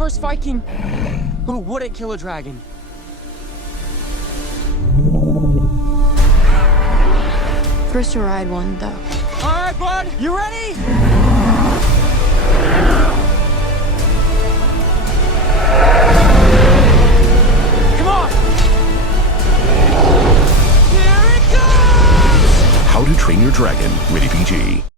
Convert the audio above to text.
first Viking who wouldn't kill a dragon. First to ride one, though. All right, bud, you ready? Come on! Here it goes! How to Train Your Dragon, rated PG.